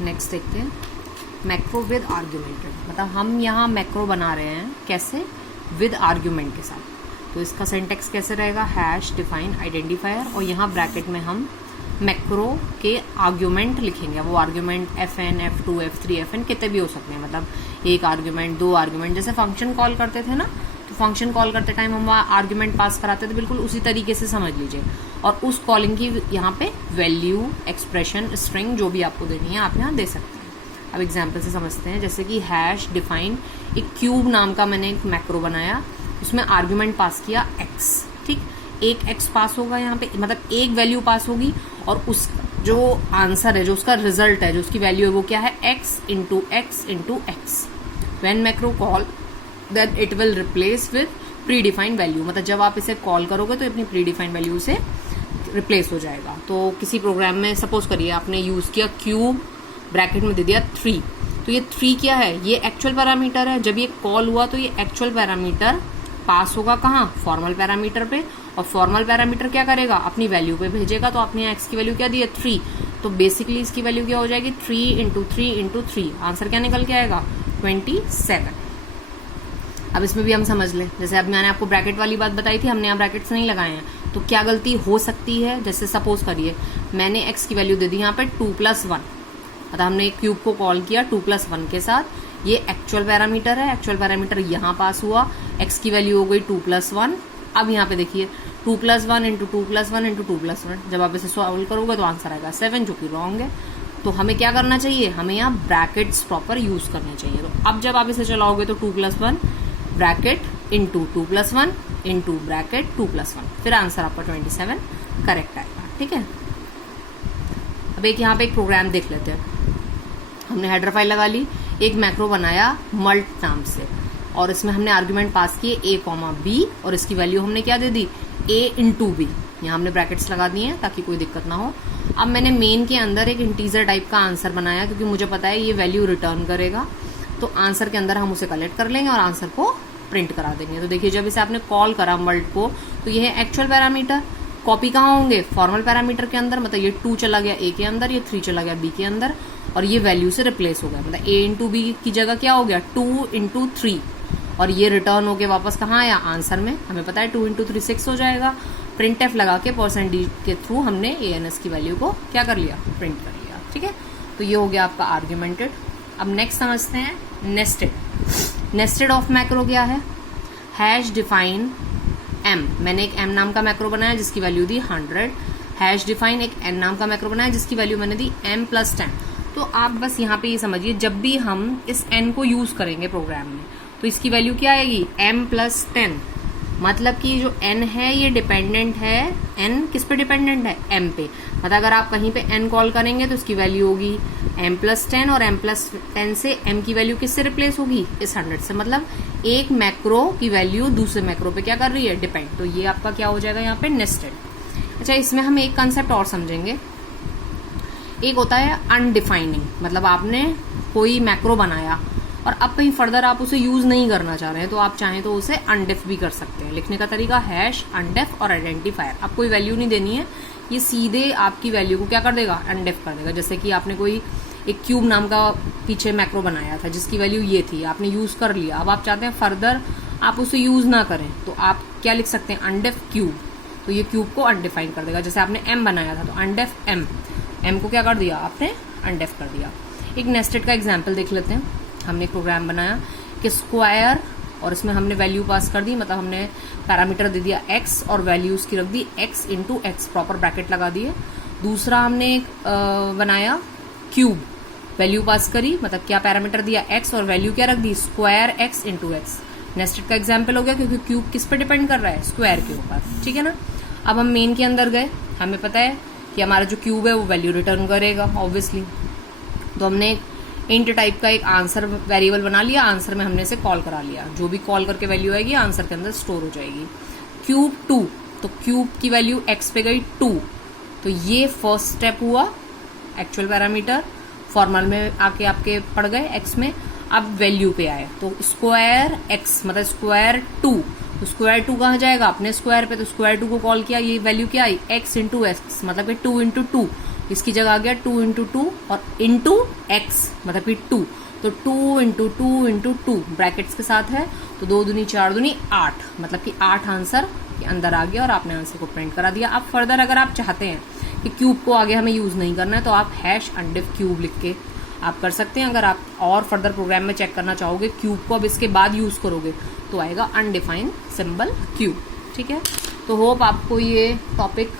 Next देखते हैं macro with augmented, मतलब हम यहाँ मैक्रो बना रहे हैं कैसे, विद आर्ग्यूमेंट के साथ। तो इसका सिंटेक्स कैसे रहेगा, हैश डिफाइन आइडेंटिफायर, और यहाँ ब्रैकेट में हम मैक्रो के आर्ग्यूमेंट लिखेंगे। वो argument FN, F2, F3, FN कितने भी हो सकते हैं, मतलब एक आर्ग्यूमेंट, दो आर्ग्यूमेंट, जैसे फंक्शन कॉल करते थे ना, तो फंक्शन कॉल करते टाइम हम वहाँ आर्ग्यूमेंट पास कराते थे, बिल्कुल उसी तरीके से समझ लीजिए। और उस कॉलिंग की यहाँ पे वैल्यू, एक्सप्रेशन, स्ट्रिंग जो भी आपको देनी है आप यहाँ दे सकते हैं। अब एग्जाम्पल से समझते हैं, जैसे कि हैश डिफाइन, एक क्यूब नाम का मैंने एक मैक्रो बनाया, उसमें आर्ग्यूमेंट पास किया x, ठीक, एक x पास होगा यहाँ पे, मतलब एक वैल्यू पास होगी, और उस जो आंसर है, जो उसका रिजल्ट है, जो उसकी वैल्यू है, वो क्या है, x into x into x. When macro call then it will replace with predefined value, मतलब जब आप इसे कॉल करोगे तो अपनी प्री डिफाइंड वैल्यू से रिप्लेस हो जाएगा। तो किसी प्रोग्राम में सपोज करिए आपने यूज किया क्यूब, ब्रैकेट में दे दिया 3, तो ये 3 क्या है, ये एक्चुअल पैरामीटर है। जब ये कॉल हुआ तो ये एक्चुअल पैरामीटर पास होगा कहाँ, फॉर्मल पैरामीटर पे, और फॉर्मल पैरामीटर क्या करेगा, अपनी वैल्यू पे भेजेगा। तो आपने एक्स की वैल्यू क्या दी है, 3, तो बेसिकली इसकी वैल्यू क्या हो जाएगी, 3 इंटू 3 इंटू 3, आंसर क्या निकल के आएगा, 27। अब इसमें भी हम समझ लें, जैसे अब मैंने आपको ब्रैकेट वाली बात बताई थी, हमने यहाँ ब्रैकेट्स नहीं लगाए हैं, तो क्या गलती हो सकती है, जैसे सपोज करिए मैंने एक्स की वैल्यू दे दी यहाँ पे 2+1, मतलब हमने क्यूब को कॉल किया 2+1 के साथ, ये एक्चुअल पैरामीटर है, एक्चुअल पैरामीटर यहाँ पास हुआ, एक्स की वैल्यू हो गई 2+1। अब यहाँ पे देखिए 2+1 इंटू 2+1 इंटू 2+1, जब आप इसे सॉल्व करोगे तो आंसर आएगा 7, जो कि रॉन्ग है। तो हमें क्या करना चाहिए, हमें यहाँ ब्रैकेट्स प्रॉपर यूज करने चाहिए। तो अब जब आप इसे चलाओगे तो 2+1 ब्रैकेट इंटू 2+1 इंटू ब्रैकेट 2+1, फिर आंसर आपका 27 करेक्ट आएगा, ठीक है। अब एक यहाँ पे एक प्रोग्राम देख लेते हैं। हमने हेडर फाइल लगा ली, एक मैक्रो बनाया मल्ट नाम से, और इसमें हमने आर्ग्यूमेंट पास किए a, b, और इसकी वैल्यू हमने क्या दे दी, a इंटू बी। यहाँ हमने ब्रैकेट्स लगा दिए हैं ताकि कोई दिक्कत ना हो। अब मैंने मेन के अंदर एक इंटीजर टाइप का आंसर बनाया, क्योंकि मुझे पता है ये वैल्यू रिटर्न करेगा, तो आंसर के अंदर हम उसे कलेक्ट कर लेंगे और आंसर को प्रिंट करा देंगे। तो देखिए जब इसे आपने कॉल करा मल्ट को, तो ये है एक्चुअल पैरामीटर, कॉपी कहाँ होंगे, फॉर्मल पैरामीटर के अंदर, मतलब ये 2 चला गया a के अंदर, ये 3 चला गया b के अंदर, और ये वैल्यू से रिप्लेस हो गया, मतलब a इंटू बी की जगह क्या हो गया 2 इंटू 3, और ये रिटर्न होके वापस कहाँ आया, आंसर में। हमें पता है 2 इंटू 3 6 हो जाएगा। प्रिंट एफ लगा के %d के थ्रू हमने ans की वैल्यू को क्या कर लिया, प्रिंट कर लिया, ठीक है। तो ये हो गया आपका आर्ग्यूमेंटेड। अब नेक्स्ट समझते हैं नेस्टेड। नेस्टेड ऑफ मैक्रो क्या है, हैश डिफाइन m, मैंने एक m नाम का मैक्रो बनाया जिसकी वैल्यू दी 100, हैश डिफाइन एक n नाम का मैक्रो बनाया जिसकी वैल्यू मैंने दी m+10। तो आप बस यहाँ पे ये समझिए, जब भी हम इस n को यूज करेंगे प्रोग्राम में, तो इसकी वैल्यू क्या आएगी, m+10, मतलब कि जो n है ये डिपेंडेंट है, n किस पे डिपेंडेंट है, m पे। मतलब अगर आप कहीं पे n कॉल करेंगे तो इसकी वैल्यू होगी m+10, और m+10 से m की वैल्यू किससे रिप्लेस होगी, इस 100 से। मतलब एक मैक्रो की वैल्यू दूसरे मैक्रो पे क्या कर रही है, डिपेंड। तो ये आपका क्या हो जाएगा यहाँ पे, नेस्टेड। अच्छा, इसमें हम एक कंसेप्ट और समझेंगे। एक होता है अनडिफाइनिंग, मतलब आपने कोई मैक्रो बनाया और अब कहीं फर्दर आप उसे यूज नहीं करना चाह रहे हैं, तो आप चाहें तो उसे अनडेफ भी कर सकते हैं। लिखने का तरीका हैश अनडेफ और आइडेंटिफायर। अब कोई वैल्यू नहीं देनी है, ये सीधे आपकी वैल्यू को क्या कर देगा, अनडेफ कर देगा। जैसे कि आपने कोई एक क्यूब नाम का पीछे मैक्रो बनाया था जिसकी वैल्यू ये थी, आपने यूज कर लिया, अब आप चाहते हैं फर्दर आप उसे यूज ना करें, तो आप क्या लिख सकते हैं, अनडेफ क्यूब। तो ये क्यूब को अनडिफाइन कर देगा। जैसे आपने m बनाया था, तो अनडेफ m को क्या कर दिया, आपने अनडेफ कर दिया। एक नेस्टेड का एग्जाम्पल देख लेते हैं। हमने एक प्रोग्राम बनाया कि स्क्वायर, और इसमें हमने वैल्यू पास कर दी, मतलब हमने पैरामीटर दे दिया x और वैल्यू उसकी रख दी x into x, proper bracket लगा दिए। दूसरा हमने एक बनाया क्यूब, वैल्यू पास करी, मतलब क्या पैरामीटर दिया x और वैल्यू क्या रख दी, square x into x. Nested का एग्जाम्पल हो गया, क्योंकि क्यूब किस पे डिपेंड कर रहा है, स्क्वायर के ऊपर, ठीक है ना। अब हम मेन के अंदर गए, हमें पता है कि हमारा जो क्यूब है वो वैल्यू रिटर्न करेगा ऑब्वियसली। तो हमने एक इंट टाइप का एक आंसर वेरिएबल बना लिया, आंसर में हमने इसे कॉल करा लिया, जो भी कॉल करके वैल्यू आएगी आंसर के अंदर स्टोर हो जाएगी। क्यूब 2, तो क्यूब की वैल्यू x पे गई 2, तो ये फर्स्ट स्टेप हुआ, एक्चुअल पैरामीटर फॉर्मल में आके आपके पड़ गए x में। अब वैल्यू पे आए तो स्क्वायर x, मतलब स्क्वायर 2, तो स्क्वायर 2 कहाँ जाएगा, अपने स्क्वायर पे, तो स्क्वायर 2 को कॉल किया, ये वैल्यू क्या आई, x इंटू एक्स, मतलब 2 इंटू 2, इसकी जगह आ गया 2 इंटू 2 और इंटू एक्स मतलब कि 2, तो 2 इंटू 2 इंटू 2 ब्रैकेट्स के साथ है, तो 2 दूनी 4 दूनी 8, मतलब कि 8 आंसर के अंदर आ गया और आपने आंसर को प्रिंट करा दिया। अब फर्दर अगर आप चाहते हैं कि क्यूब को आगे हमें यूज नहीं करना है तो आप हैश अनडिफ क्यूब लिख के आप कर सकते हैं। अगर आप और फर्दर प्रोग्राम में चेक करना चाहोगे क्यूब को अब इसके बाद यूज करोगे तो आएगा अनडिफाइंड सिंबल क्यूब। ठीक है, तो होप आपको ये टॉपिक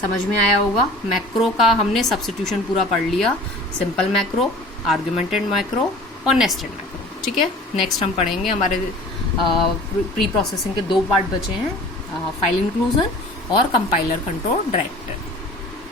समझ में आया होगा। मैक्रो का हमने सब्स्टिट्यूशन पूरा पढ़ लिया, सिंपल मैक्रो, आर्गुमेंटेड मैक्रो और नेस्टेड मैक्रो। ठीक है, नेक्स्ट हम पढ़ेंगे हमारे प्री प्रोसेसिंग के 2 पार्ट बचे हैं, फाइल इंक्लूजन और कंपाइलर कंट्रोल डायरेक्टिव।